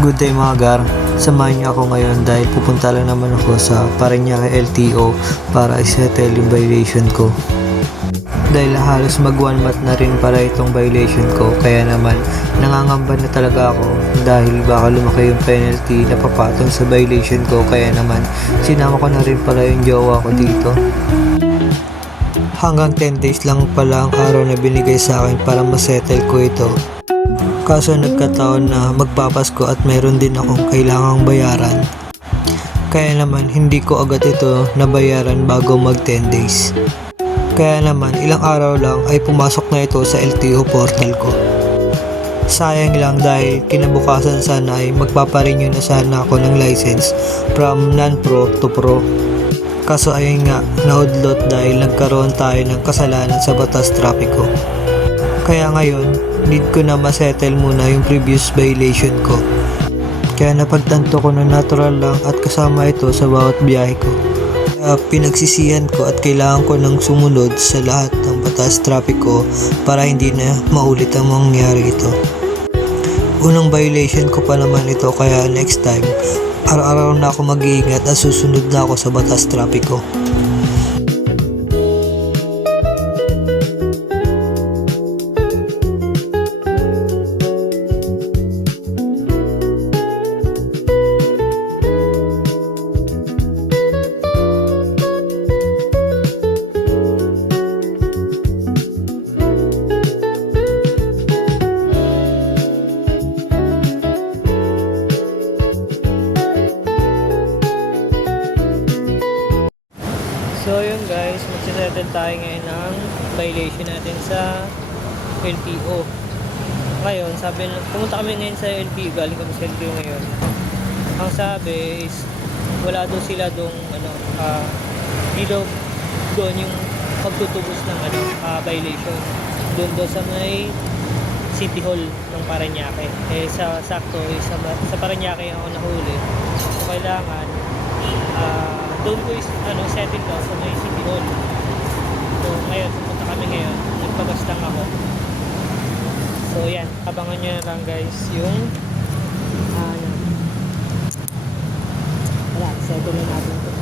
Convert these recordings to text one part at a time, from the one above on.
Good day mga gar, samahan niyo ako ngayon dahil pupunta lang naman ako sa Parañaque LTO para isettle yung violation ko. Dahil halos mag 1 month na rin para itong violation ko, kaya naman nangangamba na talaga ako dahil baka lumaki yung penalty na papatong sa violation ko, kaya naman sinama ko na rin pala yung jowa ko dito. Hanggang 10 days lang pala ang araw na binigay sa akin para masettle ko ito. Kaso nagkataon na magpapasko at meron din akong kailangang bayaran. Kaya naman hindi ko agad ito nabayaran bago mag 10 days. Kaya naman ilang araw lang ay pumasok na ito sa LTO portal ko. Sayang lang dahil kinabukasan sana ay magpaparenew na sana ako ng license from non-pro to pro. Kaso ayun nga, naudlot dahil nagkaroon tayo ng kasalanan sa batas trapiko. Kaya ngayon, need ko na masettle muna yung previous violation ko. Kaya napagtanto ko na natural lang at kasama ito sa bawat biyahe ko. Kaya pinagsisihan ko at kailangan ko ng sumunod sa lahat ng batas trapiko para hindi na maulit ang mangyari ito. Unang violation ko pa naman ito, kaya next time, araw-araw na ako mag-iingat at susunod na ako sa batas trapiko. So yun guys, magsisettle tayo ngayon ng violation natin sa LTO. Ngayon, pumunta kami ngayon sa LTO, galing kami sa LTO ngayon. Ang sabi is, wala daw sila di daw doon yung pagtutubos ng violation. Doon daw sa may City Hall ng Parañaque. Sakto, sa Parañaque ako nahuli. So kailangan, doon ko settle daw sa may City Hall. So ngayon, pupunta kami ngayon, nagpagas lang ako. So yan, abangan nyo na lang guys yung settle na natin ito.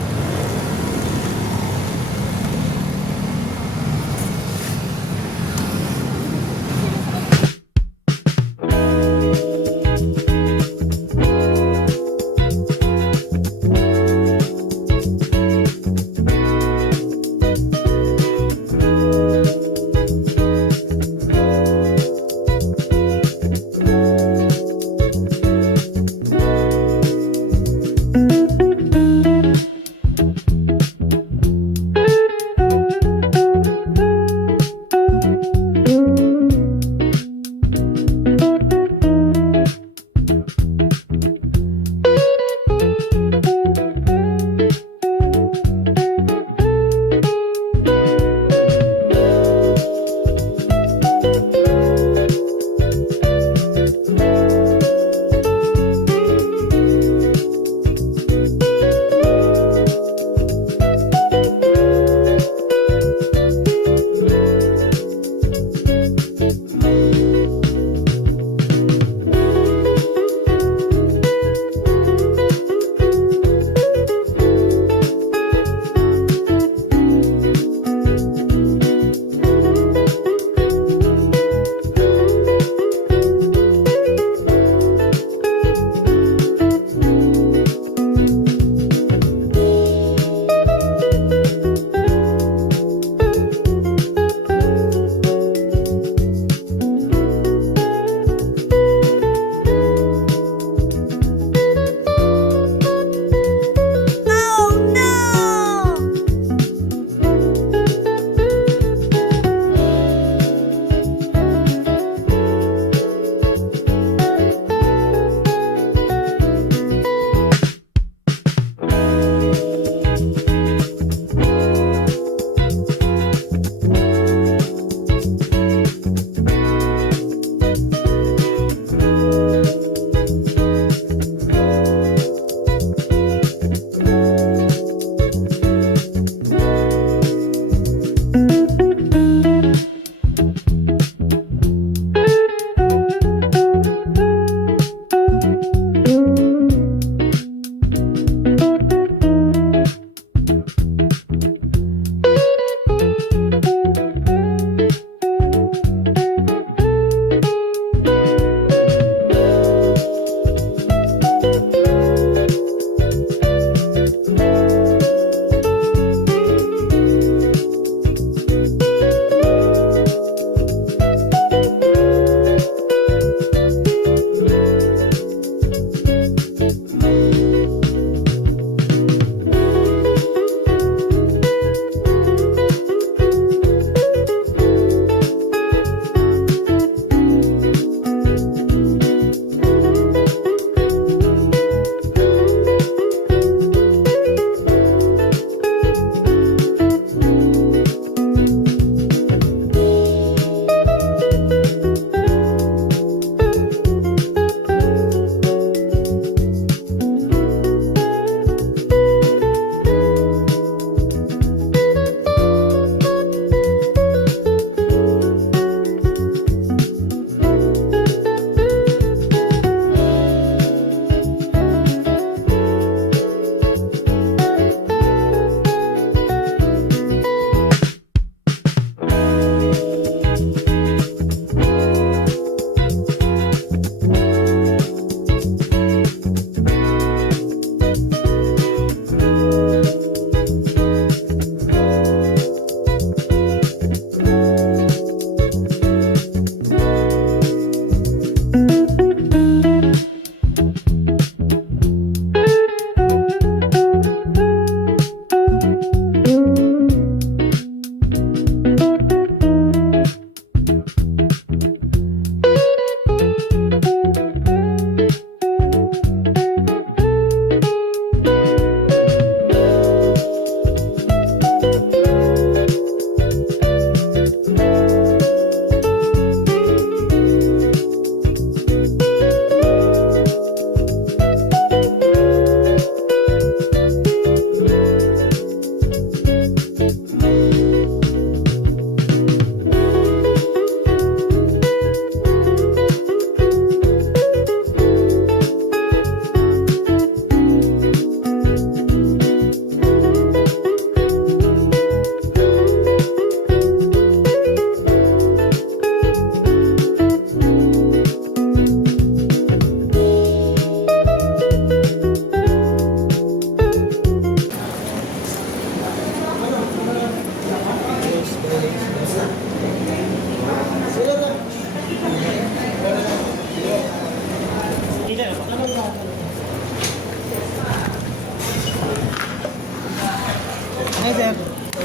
Hi, sir.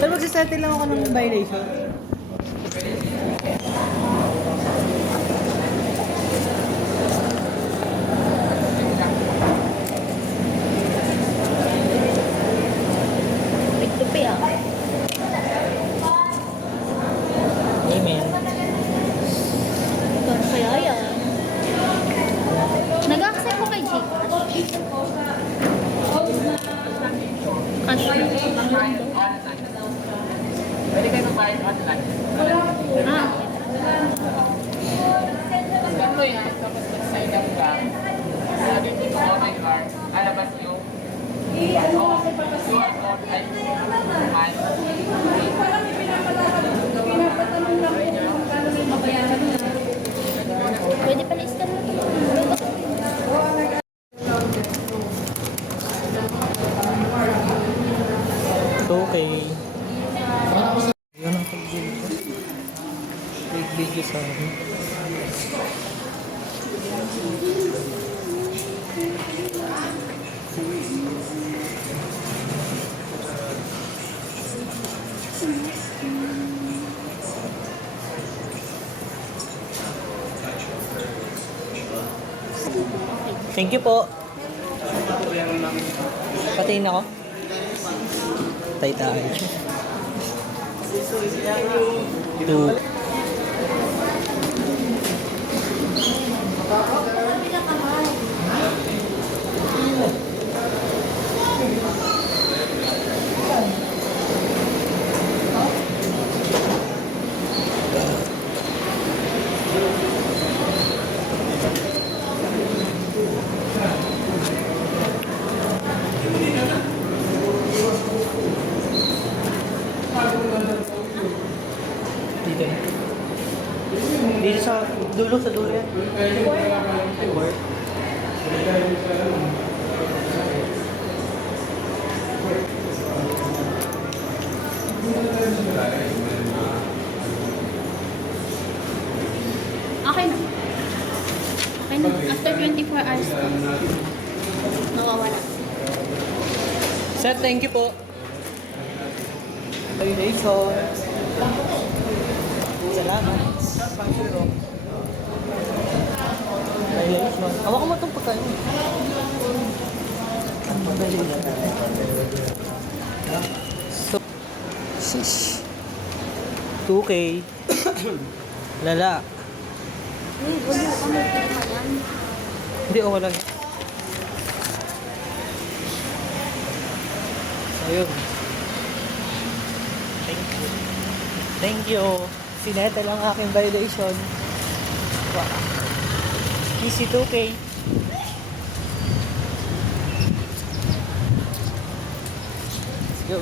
Sir, magsisettle lang ako ng violation. Tupi ah. Amen. Ikaw na kaya yan. Nag-accept ko kay Gcash. Cash na. Pwede kayo magbayad online. Ah, Ganito yan, tapos mag-sign up ka. Lagi dito sa my card, alabas yung QR code ay pwede pala iskan mo ito. Okay. Yun ang pag-video ko. Big-video sa akin. Thank you po. Patiin ako. Tay tayo. Two. Dito na. Dito sa dulo yan. Work. Okay na. Okay na. After 24 hours na. Nawawala. Sir, thank you po. Congratulations. Salamat. Congratulations. Hawakan mo itong pagkain. So, shish. 2K. Lala. Uy, wala ka magkita yan. Hindi, okay lang. Ayun. Thank you. Thank you. Sineta lang aking violation. Wow. Easy 2K. Let's go.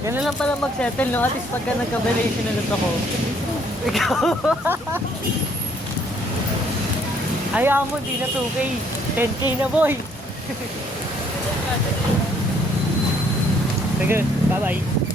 Ganun lang pala mag-settle, no? At least pagka nagka-violation ulit ako. Ikaw. Hayaan mo, di na 2K. 10K na, boy. Sige, bye-bye.